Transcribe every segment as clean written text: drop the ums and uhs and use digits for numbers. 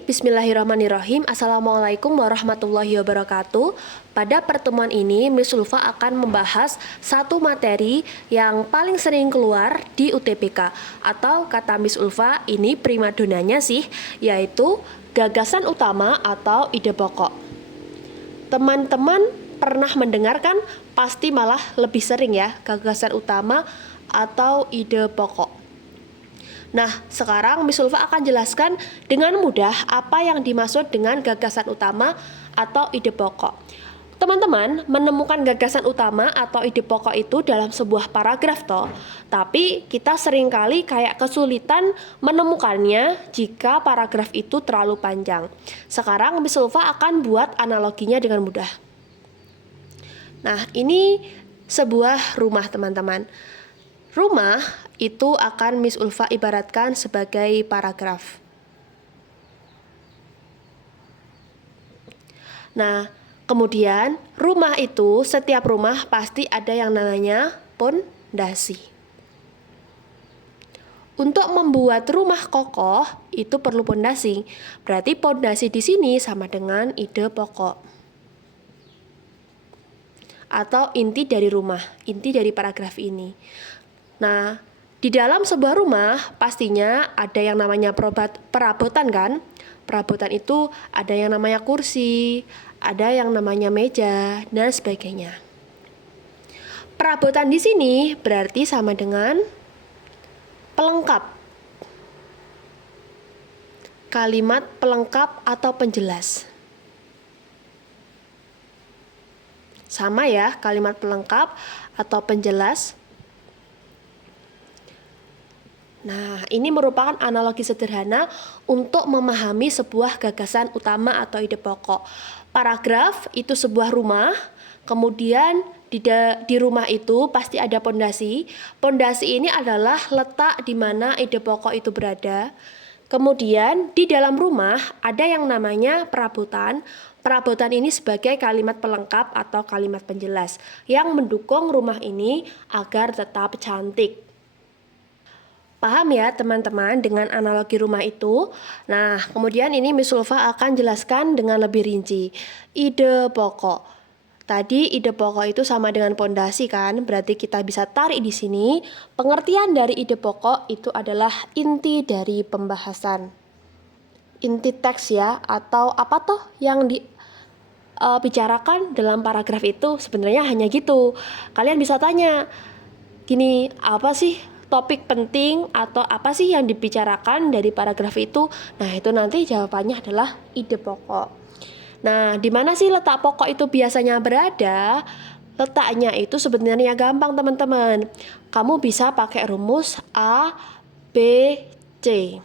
Baik, bismillahirrahmanirrahim. Assalamualaikum warahmatullahi wabarakatuh. Pada pertemuan ini, Miss Ulfa akan membahas satu materi yang paling sering keluar di UTBK. Atau kata Miss Ulfa, ini primadonanya sih, yaitu gagasan utama atau ide pokok. Teman-teman pernah mendengarkan, pasti malah lebih sering ya, gagasan utama atau ide pokok. Nah, sekarang Miss Ulfa akan jelaskan dengan mudah apa yang dimaksud dengan gagasan utama atau ide pokok. Teman-teman menemukan gagasan utama atau ide pokok itu dalam sebuah paragraf toh, tapi kita seringkali kayak kesulitan menemukannya jika paragraf itu terlalu panjang. Sekarang Miss Ulfa akan buat analoginya dengan mudah. Nah, ini sebuah rumah teman-teman. Rumah itu akan Miss Ulfa ibaratkan sebagai paragraf. Nah, kemudian rumah itu, setiap rumah pasti ada yang namanya pondasi. Untuk membuat rumah kokoh itu perlu pondasi. Berarti pondasi di sini sama dengan ide pokok atau inti dari rumah, inti dari paragraf ini. Nah, di dalam sebuah rumah pastinya ada yang namanya perabotan kan? Perabotan itu ada yang namanya kursi, ada yang namanya meja, dan sebagainya. Perabotan di sini berarti sama dengan pelengkap. Kalimat pelengkap atau penjelas. Sama ya, kalimat pelengkap atau penjelas. Nah, ini merupakan analogi sederhana untuk memahami sebuah gagasan utama atau ide pokok. Paragraf itu sebuah rumah, kemudian di rumah itu pasti ada pondasi. Pondasi ini adalah letak di mana ide pokok itu berada. Kemudian di dalam rumah ada yang namanya perabotan. Perabotan ini sebagai kalimat pelengkap atau kalimat penjelas yang mendukung rumah ini agar tetap cantik. Paham ya teman-teman dengan analogi rumah itu? Nah, kemudian ini Miss Ulfa akan jelaskan dengan lebih rinci. Ide pokok. Tadi ide pokok itu sama dengan pondasi kan? Berarti kita bisa tarik di sini. Pengertian dari ide pokok itu adalah inti dari pembahasan. Inti teks ya, atau apa toh yang dibicarakan dalam paragraf itu sebenarnya hanya gitu. Kalian bisa tanya, gini, apa sih topik penting atau apa sih yang dibicarakan dari paragraf itu? Nah, itu nanti jawabannya adalah ide pokok. Nah, di mana sih letak pokok itu biasanya berada? Letaknya itu sebenarnya gampang, teman-teman. Kamu bisa pakai rumus A, B, C.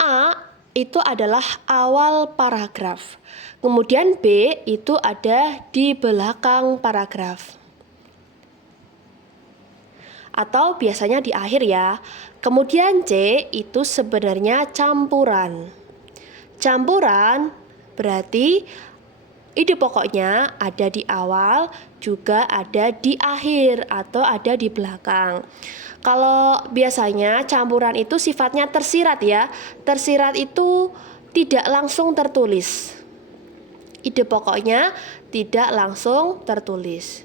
A itu adalah awal paragraf. Kemudian B itu ada di belakang paragraf. Atau biasanya di akhir ya. Kemudian C itu sebenarnya campuran. Campuran berarti ide pokoknya ada di awal, juga ada di akhir atau ada di belakang. Kalau biasanya campuran itu sifatnya tersirat ya. Tersirat itu tidak langsung tertulis. Ide pokoknya tidak langsung tertulis.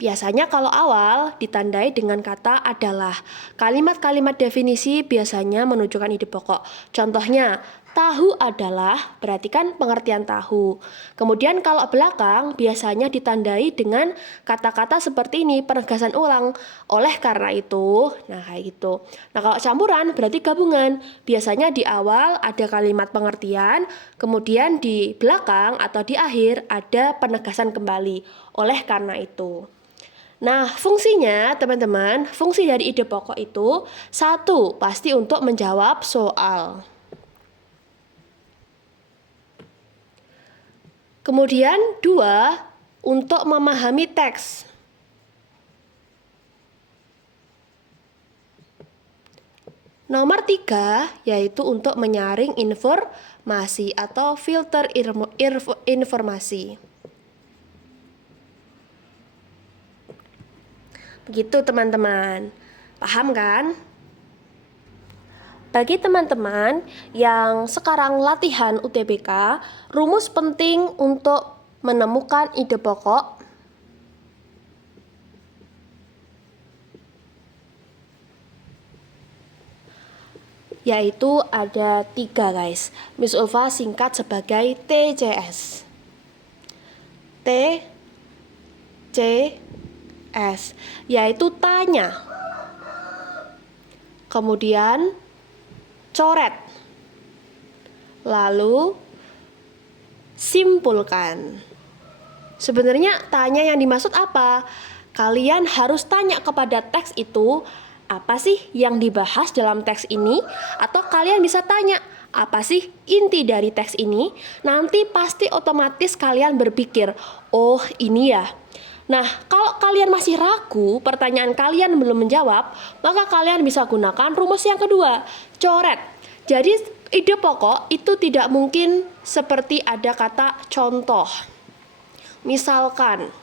Biasanya kalau awal ditandai dengan kata adalah. Kalimat-kalimat definisi biasanya menunjukkan ide pokok. Contohnya, tahu adalah berarti kan pengertian tahu. Kemudian kalau belakang biasanya ditandai dengan kata-kata seperti ini, penegasan ulang. Oleh karena itu, nah kayak gitu. Nah kalau campuran berarti gabungan. Biasanya di awal ada kalimat pengertian, kemudian di belakang atau di akhir ada penegasan kembali. Oleh karena itu. Nah, fungsinya teman-teman, fungsi dari ide pokok itu satu, pasti untuk menjawab soal. Kemudian dua, untuk memahami teks. Nomor tiga, yaitu untuk menyaring informasi atau filter informasi. Begitu teman-teman. Paham kan? Bagi teman-teman yang sekarang latihan UTBK, rumus penting untuk menemukan ide pokok yaitu ada 3 guys. Miss Ulfa singkat sebagai TCS. TCS yaitu tanya, kemudian coret, lalu simpulkan. Sebenarnya tanya yang dimaksud apa? Kalian harus tanya kepada teks itu, apa sih yang dibahas dalam teks ini? Atau kalian bisa tanya, apa sih inti dari teks ini? Nanti pasti otomatis kalian berpikir, oh ini ya. Nah, kalau kalian masih ragu, pertanyaan kalian belum menjawab, maka kalian bisa gunakan rumus yang kedua, coret. Jadi, ide pokok itu tidak mungkin seperti ada kata contoh. Misalkan,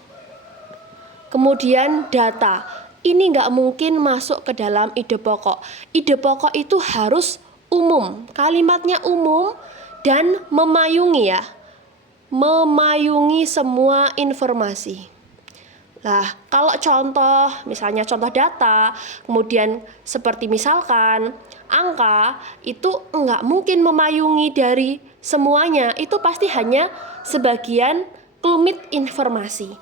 kemudian data. Ini nggak mungkin masuk ke dalam ide pokok. Ide pokok itu harus umum, kalimatnya umum dan memayungi ya. Memayungi semua informasi. Nah, kalau contoh, misalnya contoh data, kemudian seperti misalkan angka, itu nggak mungkin memayungi dari semuanya, itu pasti hanya sebagian kelumit informasi.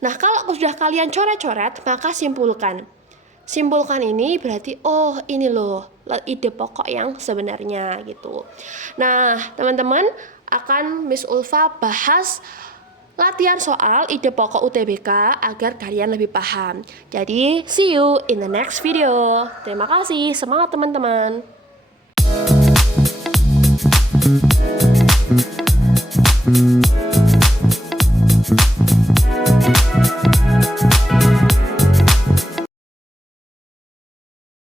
Nah, kalau sudah kalian coret-coret, maka simpulkan. Simpulkan ini berarti, oh ini loh ide pokok yang sebenarnya gitu. Nah, teman-teman, akan Miss Ulfa bahas latihan soal ide pokok UTBK agar kalian lebih paham. Jadi, see you in the next video. Terima kasih, semangat teman-teman.